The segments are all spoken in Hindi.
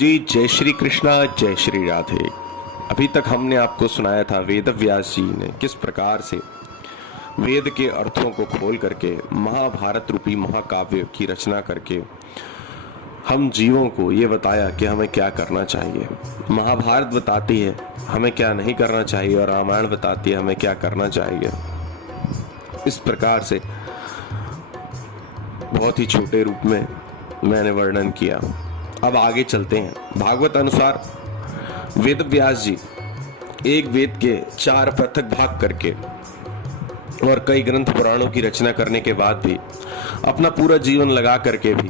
जी, जय श्री कृष्णा, जय श्री राधे। अभी तक हमने आपको सुनाया था वेद व्यास जी ने किस प्रकार से वेद के अर्थों को खोल करके महाभारत रूपी महाकाव्य की रचना करके हम जीवों को ये बताया कि हमें क्या करना चाहिए। महाभारत बताती है हमें क्या नहीं करना चाहिए और रामायण बताती है हमें क्या करना चाहिए। इस प्रकार से बहुत ही छोटे रूप में मैंने वर्णन किया। अब आगे चलते हैं। भागवत अनुसार वेद व्यास जी एक वेद के 4 पृथक भाग करके और कई ग्रंथ पुराणों की रचना करने के बाद भी अपना पूरा जीवन लगा करके भी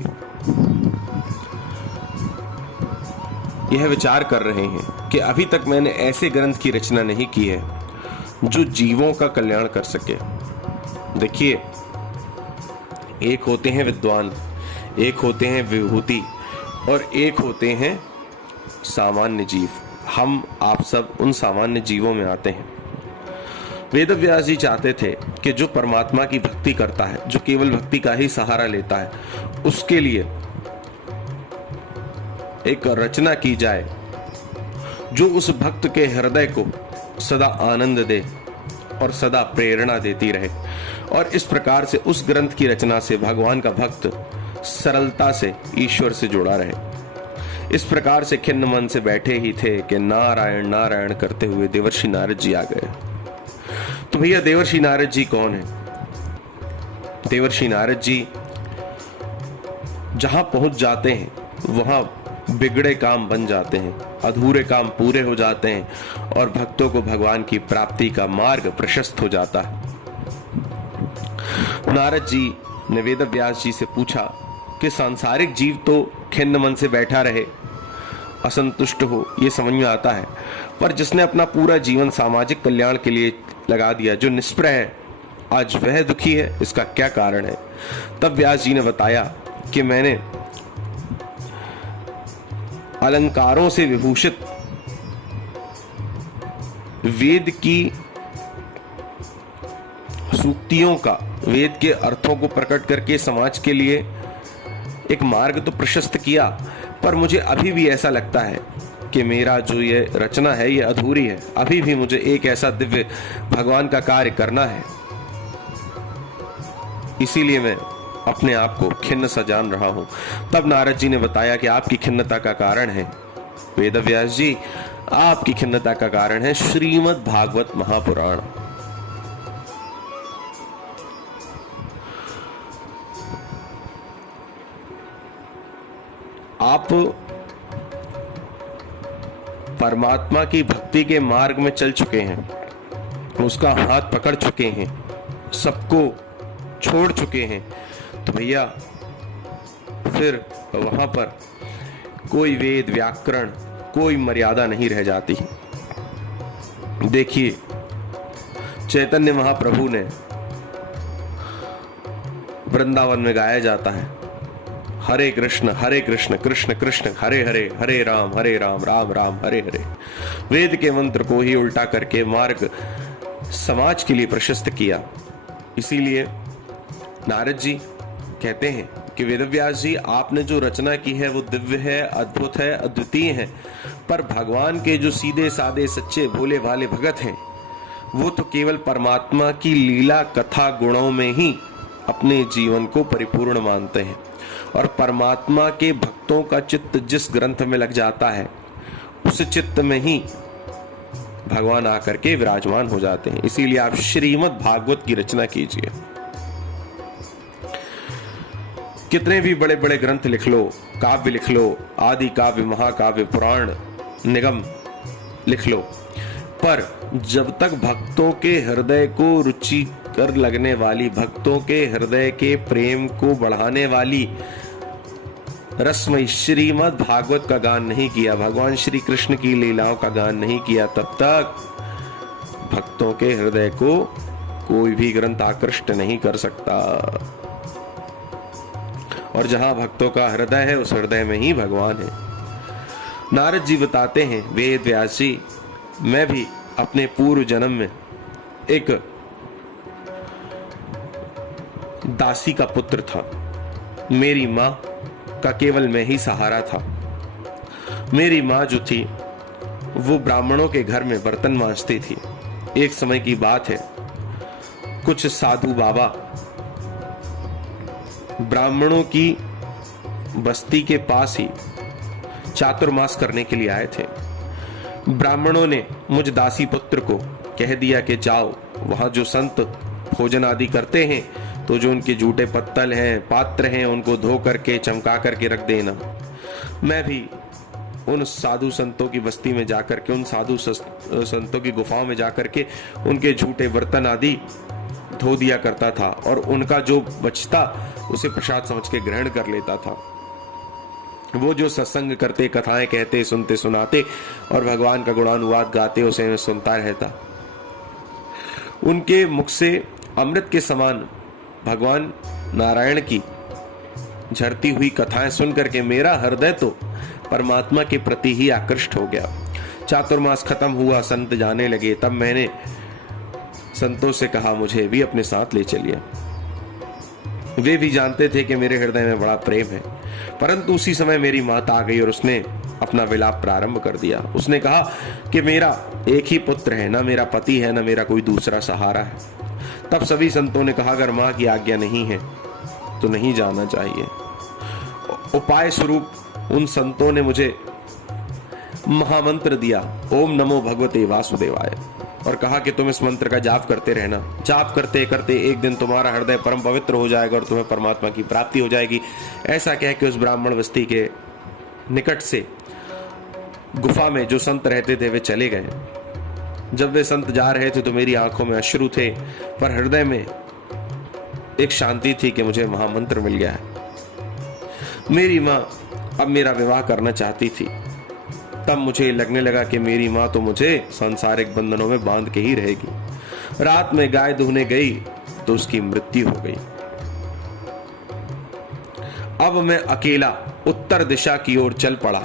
यह विचार कर रहे हैं कि अभी तक मैंने ऐसे ग्रंथ की रचना नहीं की है जो जीवों का कल्याण कर सके। देखिए, एक होते हैं विद्वान, एक होते हैं विभूति और एक होते हैं सामान्य जीव। हम आप सब उन सामान्य जीवों में आते हैं। वेद व्यास जी चाहते थे कि जो परमात्मा की भक्ति करता है, जो केवल भक्ति का ही सहारा लेता है, उसके लिए एक रचना की जाए जो उस भक्त के हृदय को सदा आनंद दे और सदा प्रेरणा देती रहे। और इस प्रकार से उस ग्रंथ की रचना से भगवान का भक्त सरलता से ईश्वर से जुड़ा रहे। इस प्रकार से खिन्न मन से बैठे ही थे कि नारायण नारायण करते हुए देवर्षि नारद जी आ गए। तो भैया, देवर्षि नारद जी कौन है? देवर्षि नारद जी जहां पहुंच जाते हैं वहां बिगड़े काम बन जाते हैं, अधूरे काम पूरे हो जाते हैं और भक्तों को भगवान की प्राप्ति का मार्ग प्रशस्त हो जाता है। नारद जी ने वेद व्यास जी से पूछा कि सांसारिक जीव तो खिन्न मन से बैठा रहे, असंतुष्ट हो, ये समझ में आता है, पर जिसने अपना पूरा जीवन सामाजिक कल्याण के लिए लगा दिया, जो निष्प्रह है, आज वह दुखी है, इसका क्या कारण है? तब व्यास जी ने बताया कि मैंने अलंकारों से विभूषित वेद की सूक्तियों का, वेद के अर्थों को प्रकट करके समाज के लिए एक मार्ग तो प्रशस्त किया, पर मुझे अभी भी ऐसा लगता है कि मेरा जो ये रचना है ये अधूरी है। अभी भी मुझे एक ऐसा दिव्य भगवान का कार्य करना है। इसीलिए मैं अपने आप को खिन्न सा जान रहा हूं। तब नारद जी ने बताया कि आपकी खिन्नता का कारण है वेद व्यास जी, आपकी खिन्नता का कारण है श्रीमद् भागवत महापुराण। आप परमात्मा की भक्ति के मार्ग में चल चुके हैं, उसका हाथ पकड़ चुके हैं, सबको छोड़ चुके हैं, तो भैया फिर वहां पर कोई वेद व्याकरण, कोई मर्यादा नहीं रह जाती। देखिए, चैतन्य महाप्रभु ने वृंदावन में गाया जाता है, हरे कृष्ण कृष्ण कृष्ण हरे हरे, हरे राम राम राम हरे हरे। वेद के मंत्र को ही उल्टा करके मार्ग समाज के लिए प्रशस्त किया। इसीलिए नारद जी कहते हैं कि वेदव्यास जी, आपने जो रचना की है वो दिव्य है, अद्भुत है, अद्वितीय है, पर भगवान के जो सीधे साधे सच्चे भोले भाले भगत हैं वो तो केवल परमात्मा की लीला कथा गुणों में ही अपने जीवन को परिपूर्ण मानते हैं। और परमात्मा के भक्तों का चित्त जिस ग्रंथ में लग जाता है उस चित्त में ही भगवान आकर के विराजमान हो जाते हैं। इसीलिए आप श्रीमद् भागवत की रचना कीजिए। कितने भी बड़े बड़े ग्रंथ लिख लो, काव्य लिख लो, आदि काव्य, महाकाव्य, पुराण, निगम लिख लो, पर जब तक भक्तों के हृदय को रुचिकर लगने वाली, भक्तों के हृदय के प्रेम को बढ़ाने वाली रसमयी श्रीमद् भागवत का गान नहीं किया, भगवान श्री कृष्ण की लीलाओं का गान नहीं किया, तब तक भक्तों के हृदय को कोई भी ग्रंथ आकृष्ट नहीं कर सकता। और जहां भक्तों का हृदय है उस हृदय में ही भगवान है। नारद जी बताते हैं, वेद व्यास जी, मैं भी अपने पूर्व जन्म में एक दासी का पुत्र था। मेरी माँ का केवल मैं ही सहारा था। मेरी माँ जो थी वो ब्राह्मणों के घर में बर्तन मांजती थी। एक समय की बात है, कुछ साधु बाबा ब्राह्मणों की बस्ती के पास ही चातुर्मास करने के लिए आए थे। ब्राह्मणों ने मुझ दासी पुत्र को कह दिया कि जाओ, वहां जो संत भोजन आदि करते हैं तो जो उनके जूठे पत्तल हैं, पात्र हैं, उनको धो करके चमका करके रख देना। मैं भी उन साधु संतों की बस्ती में जाकर के, उन साधु संतों की गुफाओं में जाकर के उनके झूठे बर्तन आदि धो दिया करता था और उनका जो बचता उसे प्रसाद समझ के ग्रहण कर लेता था। वो जो सत्संग करते, कथाएं कहते, सुनते सुनाते और भगवान का गुणानुवाद गाते, उसे मैं सुनता रहता। उनके मुख से अमृत के समान भगवान नारायण की झरती हुई कथाएं सुन करके मेरा हृदय तो परमात्मा के प्रति ही आकृष्ट हो गया। चातुर्मास खत्म हुआ, संत जाने लगे। तब मैंने संतों से कहा, मुझे भी अपने साथ ले चलिए। वे भी जानते थे कि मेरे हृदय में बड़ा प्रेम है, परंतु उसी समय मेरी माता आ गई और उसने अपना विलाप प्रारंभ कर दिया। उसने कहा कि मेरा एक ही पुत्र है, ना मेरा पति है, ना मेरा कोई दूसरा सहारा है। तब सभी संतों ने कहा, अगर मां की आज्ञा नहीं है तो नहीं जाना चाहिए। उपाय स्वरूप उन संतों ने मुझे महामंत्र दिया, ओम नमो भगवते वासुदेवाय, और कहा कि तुम इस मंत्र का जाप करते रहना। जाप करते करते एक दिन तुम्हारा हृदय परम पवित्र हो जाएगा और तुम्हें परमात्मा की प्राप्ति हो जाएगी। ऐसा कह के उस ब्राह्मण बस्ती के निकट से गुफा में जो संत रहते थे वे चले गए। जब वे संत जा रहे थे तो मेरी आंखों में अश्रु थे, पर हृदय में एक शांति थी कि मुझे महामंत्र मिल गया है। मेरी माँ अब मेरा विवाह करना चाहती थी। तब मुझे लगने लगा कि मेरी माँ तो मुझे सांसारिक बंधनों में बांध के ही रहेगी। रात में गाय दुहने गई तो उसकी मृत्यु हो गई। अब मैं अकेला उत्तर दिशा की ओर चल पड़ा।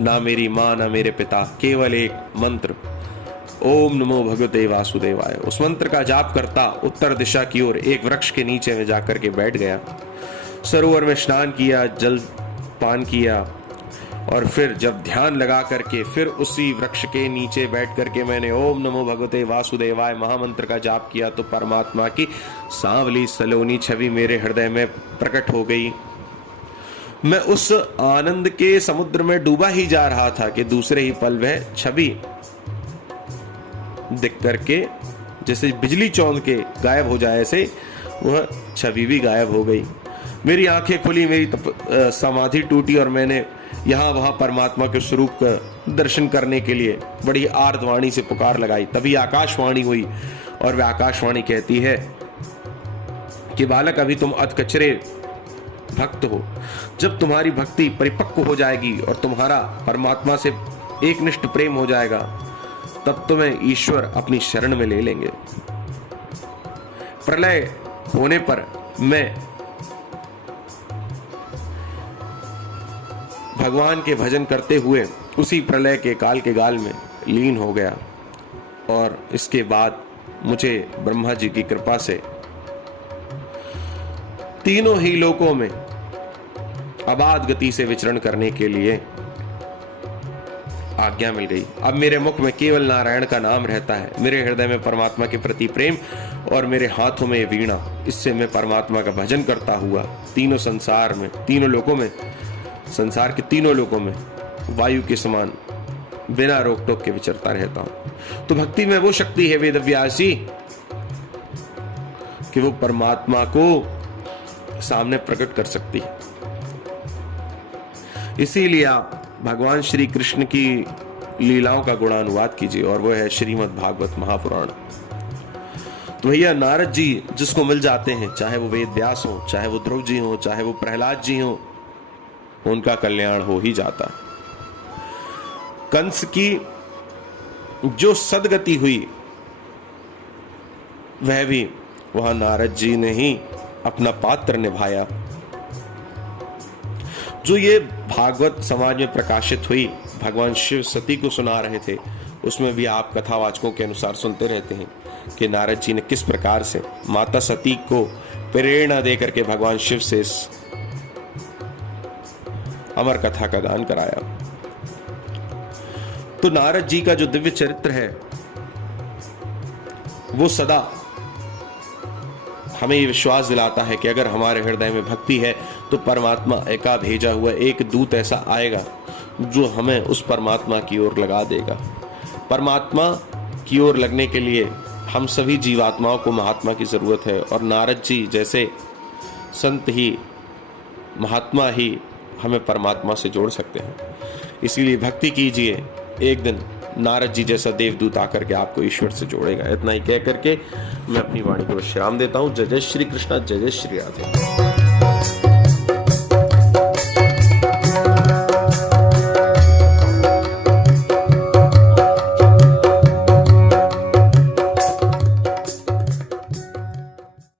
ना मेरी माँ, ना मेरे पिता, केवल एक मंत्र, ओम नमो भगवते वासुदेवाय। उस मंत्र का जाप करता उत्तर दिशा की ओर एक वृक्ष के नीचे में जाकर के बैठ गया। सरोवर में स्नान किया, जल पान किया और फिर जब ध्यान लगा करके फिर उसी वृक्ष के नीचे बैठ करके मैंने ओम नमो भगवते वासुदेवाय महामंत्र का जाप किया तो परमात्मा की सांवली सलोनी छवि मेरे हृदय में प्रकट हो गई। मैं उस आनंद के समुद्र में डूबा ही जा रहा था कि दूसरे ही पल वह छवि दिख करके जैसे बिजली चौंक के गायब हो जाए, ऐसे वह छवि भी गायब हो गई। मेरी आंखें खुली, मेरी समाधि टूटी और मैंने यहाँ वहां परमात्मा के स्वरूप का दर्शन करने के लिए बड़ी आर्तवाणी से पुकार लगाई। तभी आकाशवाणी हुई और वह आकाशवाणी कहती है कि बालक, अभी तुम अधकचरे भक्त हो। जब तुम्हारी भक्ति परिपक्व हो जाएगी और तुम्हारा परमात्मा से एकनिष्ठ प्रेम हो जाएगा, तब तुम्हें ईश्वर अपनी शरण में ले लेंगे। प्रलय होने पर मैं भगवान के भजन करते हुए उसी प्रलय के काल के गाल में लीन हो गया और इसके बाद मुझे ब्रह्मा जी की कृपा से तीनों ही लोकों में अबाध गति से विचरण करने के लिए आज्ञा मिल गई। अब मेरे मुख में केवल नारायण का नाम रहता है, मेरे हृदय में परमात्मा के प्रति प्रेम और मेरे हाथों में वीणा। इससे मैं परमात्मा का भजन करता हुआ तीनों संसार में, तीनों लोकों में, संसार के तीनों लोकों में वायु के समान बिना रोक टोक के विचरता रहता हूं। तो भक्ति में वो शक्ति है वेद व्यास जी कि वो परमात्मा को सामने प्रकट कर सकती है। इसीलिए आप भगवान श्री कृष्ण की लीलाओं का गुणानुवाद कीजिए और वो है श्रीमद् भागवत महापुराण। तो भैया नारद जी जिसको मिल जाते हैं, चाहे वो वेद व्यास हो, चाहे वो ध्रुव जी हो, चाहे वो प्रहलाद जी हो, उनका कल्याण हो ही जाता। कंस की जो सदगति हुई वह भी वहां नारद जी ने ही अपना पात्र निभाया। जो ये भागवत समाज में प्रकाशित हुई, भगवान शिव सती को सुना रहे थे, उसमें भी आप कथावाचकों के अनुसार सुनते रहते हैं कि नारद जी ने किस प्रकार से माता सती को प्रेरणा देकर के भगवान शिव से अमर कथा का गान कराया। तो नारद जी का जो दिव्य चरित्र है वो सदा हमें ये विश्वास दिलाता है कि अगर हमारे हृदय में भक्ति है तो परमात्मा का भेजा हुआ एक दूत ऐसा आएगा जो हमें उस परमात्मा की ओर लगा देगा। परमात्मा की ओर लगने के लिए हम सभी जीवात्माओं को महात्मा की जरूरत है, और नारद जी जैसे संत ही, महात्मा ही हमें परमात्मा से जोड़ सकते हैं। इसीलिए भक्ति कीजिए, एक दिन नारद जी जैसा देवदूत आकर के आपको ईश्वर से जोड़ेगा। इतना ही कह करके मैं अपनी वाणी को विश्राम देता हूँ। जय जय श्री कृष्णा, जय जय श्री राधे।